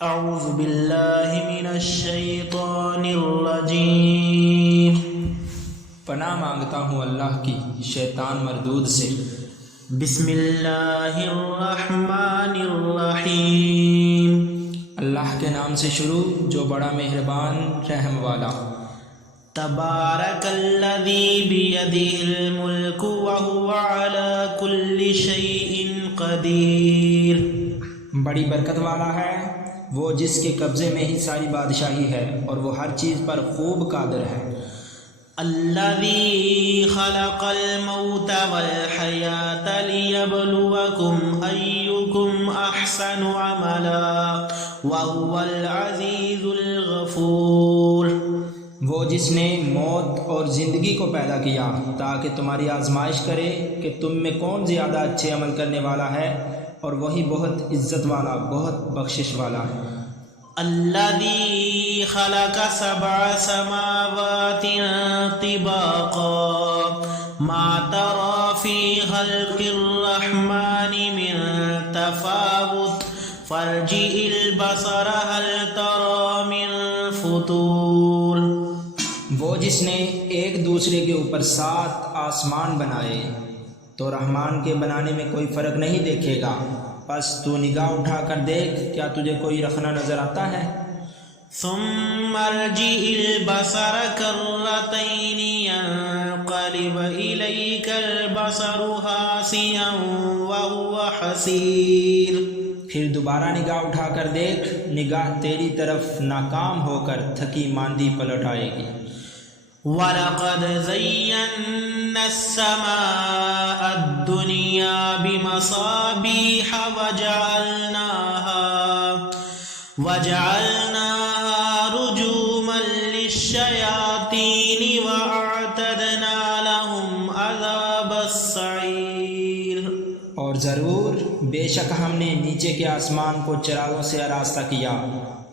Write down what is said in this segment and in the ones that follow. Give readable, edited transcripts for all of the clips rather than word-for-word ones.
اعوذ باللہ من الشیطان الرجیم، پناہ مانگتا ہوں اللہ کی شیطان مردود سے۔ بسم اللہ الرحمن الرحیم، اللہ کے نام سے شروع جو بڑا مہربان رحم والا۔ تبارک الذی بیدہ الملک وہو علی کل شیء قدیر۔ بڑی برکت والا ہے وہ جس کے قبضے میں ہی ساری بادشاہی ہے اور وہ ہر چیز پر خوب قادر ہے۔ الذی خلق الموت والحیاۃ لیبلوکم ایکم احسن عملا وہو العزیز الغفور۔ وہ جس نے موت اور زندگی کو پیدا کیا تاکہ تمہاری آزمائش کرے کہ تم میں کون زیادہ اچھے عمل کرنے والا ہے، اور وہی بہت عزت والا بہت بخشش والا ہے۔ الذی خلق سبع سماوات طباقا ما ترى في خلق الرحمن من تفاوت فارجع البصر هل ترى من فطور۔ وہ جس نے ایک دوسرے کے اوپر 7 آسمان بنائے تو رحمان کے بنانے میں کوئی فرق نہیں دیکھے گا، بس تو نگاہ اٹھا کر دیکھ کیا تجھے کوئی رخنا نظر آتا ہے۔ ثم ارجع البصر كرتين ينقلب إليك البصر خاسئا وهو حسير۔ پھر دوبارہ نگاہ اٹھا کر دیکھ، نگاہ تیری طرف ناکام ہو کر تھکی ماندی پلٹ آئے گی۔ وَلَقَدْ زَيَّنَّا السَّمَاءَ الدُّنْيَا بِمَصَابِيحَ وَجَعَلْنَاهَا رُجُومًا لِلشَّيَاطِينِ وَأَعْتَدْنَا لَهُمْ عَذَابَ السَّعِيرِ۔ اور ضرور بے شک ہم نے نیچے کے آسمان کو چراغوں سے آراستہ کیا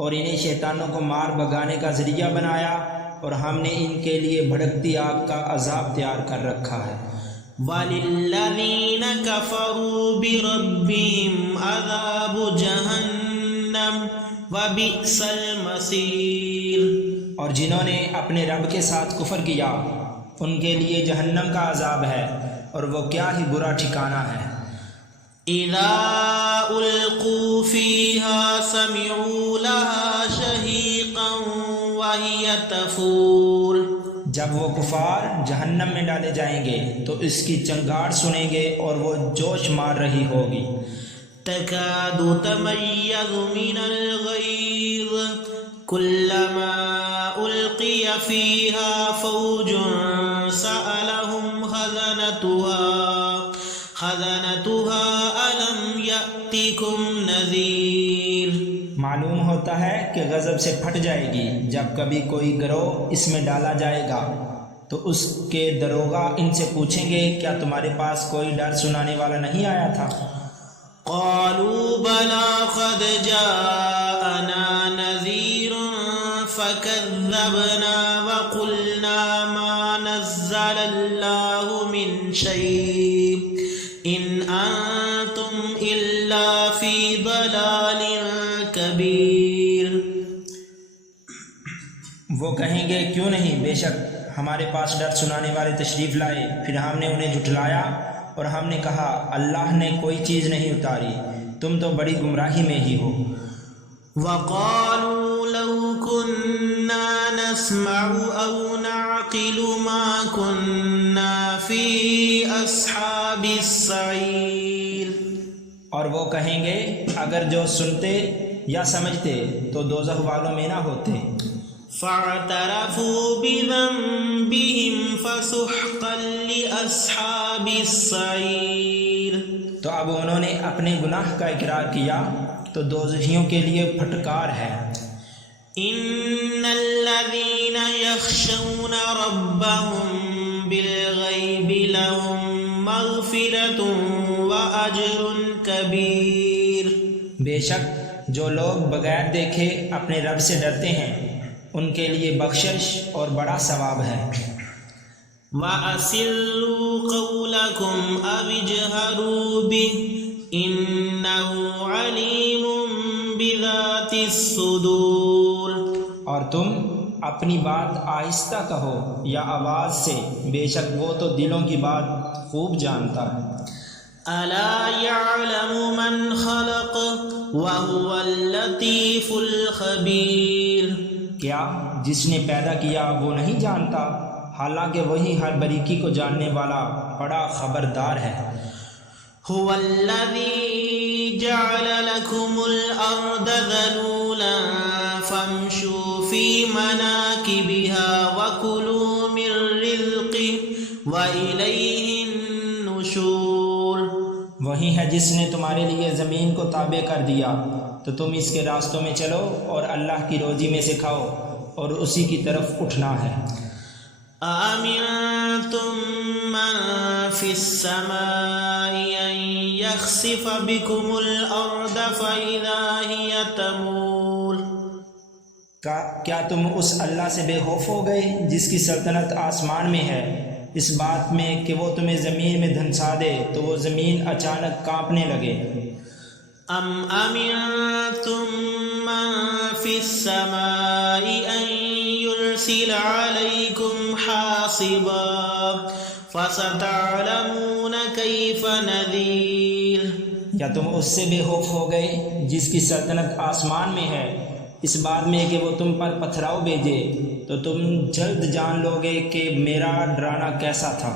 اور انہیں شیطانوں کو مار بھگانے کا ذریعہ بنایا، اور ہم نے ان کے لیے بھڑکتی آگ کا عذاب تیار کر رکھا ہے۔ وَلِلَّذِينَ كَفَرُوا بِرَبِّهِمْ عَذَابُ جَهَنَّمَ وَبِئْسَ الْمَصِيرُ۔ اور جنہوں نے اپنے رب کے ساتھ کفر کیا ان کے لیے جہنم کا عذاب ہے، اور وہ کیا ہی برا ٹھکانہ ہے۔ اِذَا أُلْقُوا فِيهَا سَمِعُوا لَهَا شَهِيقًا وَهِيَ تَفُورُ۔ جب وہ کفار جہنم میں ڈالے جائیں گے تو اس کی چنگاڑ سنیں گے اور وہ جوش مار رہی ہوگی۔ تَكَادُ تَمَيَّزُ مِنَ الْغَيْظِ كُلَّمَا أُلْقِيَ فِيهَا فَوْجٌ سَأَلَهُمْ خَزَنَتُهَا أَلَمْ يَأْتِكُمْ نَذِيرٌ۔ معلوم ہوتا ہے کہ غضب سے پھٹ جائے گی جب کبھی کوئی گروہ اس میں ڈالا جائے گا، تو اس کے دروغہ ان سے پوچھیں گے کیا تمہارے پاس کوئی ڈر سنانے والا نہیں آیا تھا؟ قالوا بلى قد جاءنا نذير فكذبنا وقلنا ما نزل الله من شيء إن أنتم إلا في ضلال كبير۔ وہ کہیں گے کیوں نہیں، بے شک ہمارے پاس ڈر سنانے والے تشریف لائے، پھر ہم نے انہیں جھٹلایا اور ہم نے کہا اللہ نے کوئی چیز نہیں اتاری، تم تو بڑی گمراہی میں ہی ہو۔ وَقَالُوا لَوْ كُنَّا نَسْمَعُ أَوْ نَعْقِلُ مَا كُنَّا فِي أَصْحَابِ السَّعِيرِ۔ اور وہ کہیں گے اگر جو سنتے یا سمجھتے تو دوزخ والوں میں نہ ہوتے۔ فَاعْتَرَفُوا بِذَنبِهِمْ فَسُحْقًا لِأَصْحَابِ السَّعِيرِ۔ تو اب انہوں نے اپنے گناہ کا اقرار کیا تو دوزخیوں کے لیے پھٹکار ہے۔ إِنَّ الَّذِينَ يَخْشَوْنَ رَبَّهُمْ بِالْغَيْبِ لَهُمْ مَغْفِرَةٌ وَأَجْرٌ كَبِيرٌ۔ بے شک جو لوگ بغیر دیکھے اپنے رب سے ڈرتے ہیں ان کے لیے بخشش اور بڑا ثواب ہے۔ وَأَسِرُّوا قَوْلَكُمْ أَوِ اجْهَرُوا بِهِ إِنَّهُ عَلِيمٌ بذات الصدور اور تم اپنی بات آہستہ کہو یا آواز سے، بے شک وہ تو دلوں کی بات خوب جانتا ہے۔ ألا يعلم من خلق وهو اللطيف الخبير، کیا جس نے پیدا کیا وہ نہیں جانتا، حالانکہ وہی ہر باریکی کو جاننے والا بڑا خبردار ہے۔ هو الذي جعل لكم الأرض ذلولا فامشوا في مناكبها وكلوا من رزقه وإليه النشور، وہی ہے جس نے تمہارے لیے زمین کو تابع کر دیا تو تم اس کے راستوں میں چلو اور اللہ کی روزی میں سے کھاؤ اور اسی کی طرف اٹھنا ہے۔ أأمنتم من في السماء أن يخسف بكم الأرض فإذا هي تمور، کیا تم اس اللہ سے بے خوف ہو گئے جس کی سلطنت آسمان میں ہے، اس بات میں کہ وہ تمہیں زمین میں دھنسا دے تو وہ زمین اچانک کانپنے لگے؟ أم أمنتم من في السماء أن يرسل عليكم حاصبا فستعلمون كيف نذير، یا تم اس سے بے خوف ہو گئے جس کی سلطنت آسمان میں ہے، اس بات میں کہ وہ تم پر پتھراؤ بھیجے تو تم جلد جان لو گے کہ میرا ڈرانا کیسا تھا۔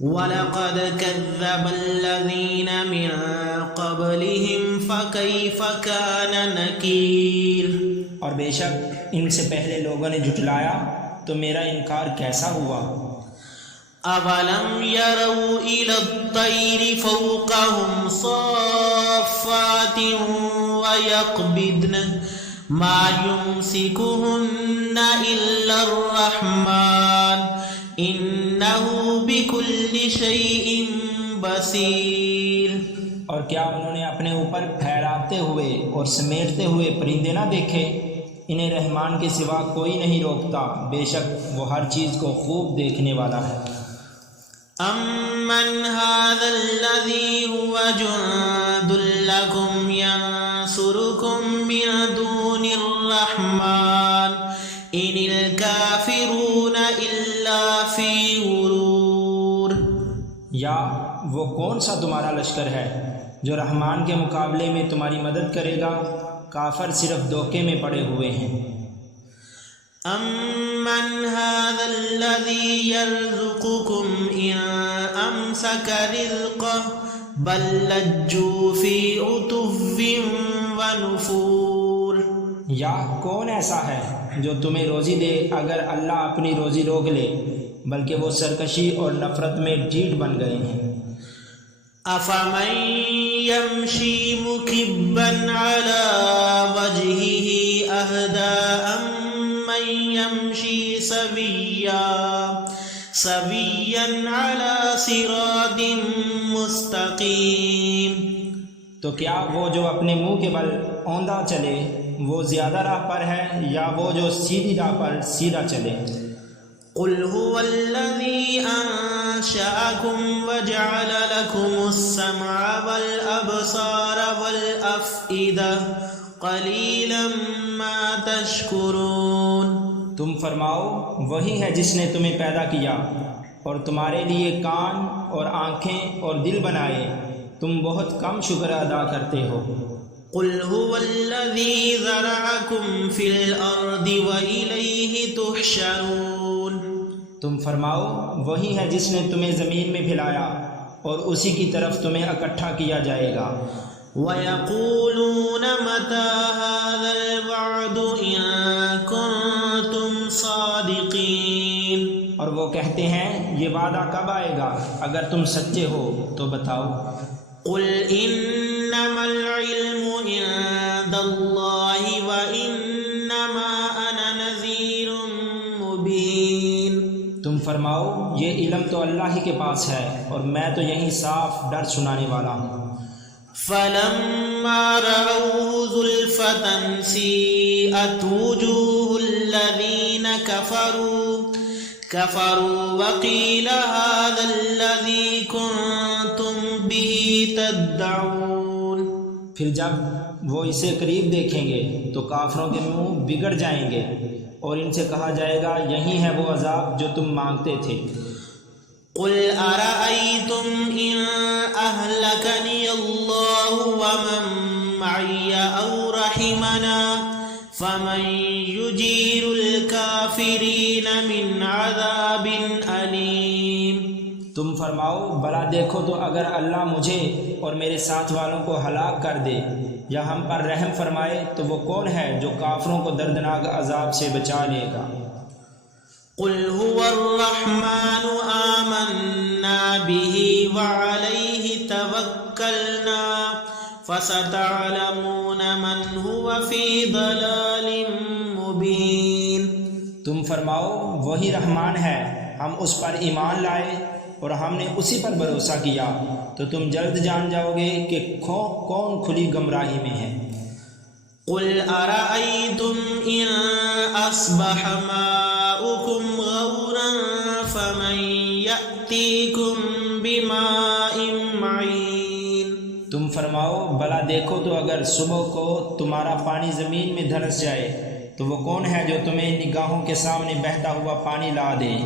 وَلَقَدْ كَذَّبَ الَّذِينَ مِن قَبْلِهِمْ فَكَيْفَ كَانَ نَكِيرِ، اور بے شک ان سے پہلے لوگوں نے جھٹلایا تو میرا انکار کیسا ہوا۔ أَوَلَمْ يَرَوْا إِلَى الطَّيْرِ فَوْقَهُمْ صَافَّاتٍ وَيَقْبِضْنَ مَا يُمْسِكُهُنَّ إِلَّا الرَّحْمَنُ إِنَّهُ بِكُلِّ شَيْءٍ بَصِيرٌ، اور کیا انہوں نے اپنے اوپر پھیلاتے ہوئے اور سمیٹتے ہوئے پرندے نہ دیکھے؟ انہیں رحمان کے سوا کوئی نہیں روکتا، بے شک وہ ہر چیز کو خوب دیکھنے والا ہے۔ أَمَّنْ هَذَا الَّذِي هُوَ جُندٌ لَكُمْ يَنصُرُكُم مِّن دُونِ الرَّحْمَنِ إِنِ الْكَافِرُونَ إِلَّا فِي غُرُورٍ، یا وہ کون سا تمہارا لشکر ہے جو رحمان کے مقابلے میں تمہاری مدد کرے گا؟ کافر صرف دھوکے میں پڑے ہوئے ہیں۔ أَمَّنْ هَذَا الَّذِي يَرْزُقُكُمْ إِنْ أَمْسَكَ رِزْقَهُ بَلْ لَجُّوا فِي عُتُوٍّ وَنُفُورٍ، یا کون ایسا ہے جو تمہیں روزی دے اگر اللہ اپنی روزی روک لے، بلکہ وہ سرکشی اور نفرت میں ڈھیٹ بن گئے ہیں۔ أَفَمَن يَمْشِي مُكِبًّا عَلَى وَجْهِهِ أَهْدَىٰ أَمَّن يَمْشِي سَوِيًّا عَلَى صِرَاطٍ مُّسْتَقِيمٍ، تو کیا وہ جو اپنے منہ کے بل اوندا چلے وہ زیادہ راہ پر ہے یا وہ جو سیدھی راہ پر سیدھا چلے؟ قُلْ هُوَ الَّذِي أَنشَأَكُمْ وَجَعَلَ لَكُمُ السَّمْعَ وَالْأَبْصَارَ وَالْأَفْئِدَةَ قَلِيلًا مَا تَشْكُرُونَ، تم فرماؤ وہی ہے جس نے تمہیں پیدا کیا اور تمہارے لیے کان اور آنکھیں اور دل بنائے، تم بہت کم شکر ادا کرتے ہو۔ قُلْ هُوَ الَّذِي ذَرَأَكُمْ فِي الْأَرْضِ وَإِلَيْهِ تُحْشَرُونَ، تم فرماؤ وہی ہے جس نے تمہیں زمین میں پھیلایا اور اسی کی طرف تمہیں اکٹھا کیا جائے گا۔ وَيَقُولُونَ مَتَىٰ هَٰذَا الْوَعْدُ إِن كُنتُمْ صَادِقِينَ، اور وہ کہتے ہیں یہ وعدہ کب آئے گا؟ اگر تم سچے ہو تو بتاؤ۔ قُلْ إِنَّمَا الْعِلْمُ عِندَ اللَّهِ وَإِنَّمَا أَنَا نَذِيرٌ مُّبِينٌ، تم فرماؤ یہ علم تو اللہ ہی کے پاس ہے اور میں تو یہیں صاف ڈر سنانے والا ہوں۔ فَلَمَّا رَأَوْهُ زُلْفَةً سِيئَتْ وُجُوهُ الَّذِينَ كَفَرُوا وَقِيلَ هَٰذَا الَّذِي كُنتُم بِهِ تَدَّعُونَ، پھر جب وہ اسے قریب دیکھیں گے تو کافروں کے منہ بگڑ جائیں گے اور ان سے کہا جائے گا یہی ہے وہ عذاب جو تم مانگتے تھے۔ قل أرأيتم إن أهلكني الله ومن معي أو رحمنا فمن يجير الكافرين من عذاب أليم۔ تم فرماؤ بھلا دیکھو تو اگر اللہ مجھے اور میرے ساتھ والوں کو ہلاک کر دے یا ہم پر رحم فرمائے تو وہ کون ہے جو کافروں کو دردناک عذاب سے بچا لے گا۔ قل هو الرحمن آمنا به وعليه توكلنا فستعلمون من هو في ضلال مبين۔ تم فرماؤ وہی رحمان ہے، ہم اس پر ایمان لائے اور ہم نے اسی پر بھروسہ کیا، تو تم جلد جان جاؤ گے کہ کون کھلی گمراہی میں ہے۔ قل أرأيتم إن أصبح ماؤكم غورا فمن يأتيكم بماء معين۔ تم فرماؤ بھلا دیکھو تو اگر صبح کو تمہارا پانی زمین میں دھنس جائے تو وہ کون ہے جو تمہیں نگاہوں کے سامنے بہتا ہوا پانی لا دے۔